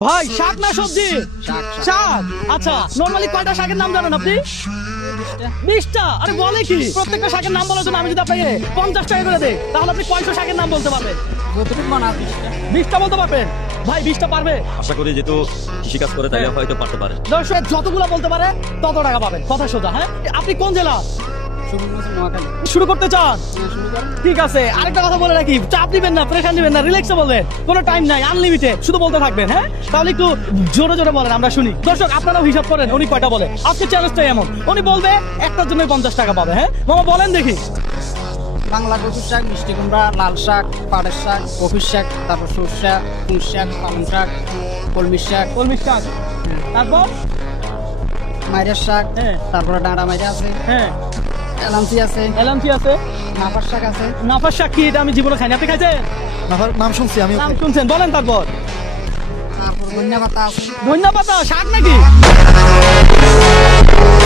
ভাই শাক না সবজি? শাক। আচ্ছা, নরমালি কয়টা শাকের নাম জানেন আপনি? 20টা। আরে বলে কি? প্রত্যেকটা শাকের নাম বলার জন্য আমি যদি আপনাকে 50 টাকা করে দেই, তাহলে আপনি কয়শো শাকের নাম বলতে পারবেন? 20টা বলতে পারবেন? ভাই 20টা পারবে? আশা করি যেহেতু কৃষিকাজ করে তাহলে হয়তো পারতে পারে। দর্শক যতগুলো বলতে পারে তত টাকা পাবেন, কথা সোজা। হ্যাঁ, আপনি কোন জেলা? শুরু করতে চান? ঠিক আছে, আরেকটা কথা বলে রাখি, চাপ দিবেন না, প্রেশার দিবেন না, রিল্যাক্সে বলবেন, কোনো টাইম নাই, আনলিমিটেড, শুধু বলতে থাকবেন। হ্যাঁ, তাহলে একটু জোরে জোরে বলেন, আমরা শুনি। দর্শক আপনারাও হিসাব করেন উনি কয়টা বলে। আজকে চ্যালেঞ্জটাই এমন, উনি বলবে একটার জন্য 50 টাকা পাবে। হ্যাঁ মামা, বলেন দেখি। বাংলা কচুর শাক, মিষ্টি কুমড়া, লাল শাক, পাটের শাক, কফির শাক, তারপর সরষা, পুঁই শাক, পালং শাক, কলমির শাক, কলমি শাক, তারপর মাইরের শাক, হ্যাঁ। তারপরে ডাঁড়া মাইরা আছে, হ্যাঁ, এলাঞ্চি আছে, এলাঞ্চি আছে, নাপার শাক আছে, নাফার শাক কি? এটা আমি জীবনে খাইনি, আপনি খাইছেন? নাম শুনছি আমি। নাম শুনছেন, বলেন তারপর। তারপর ধনিয়া পাতা আছে। ধন্যবাদ, শাক নাকি?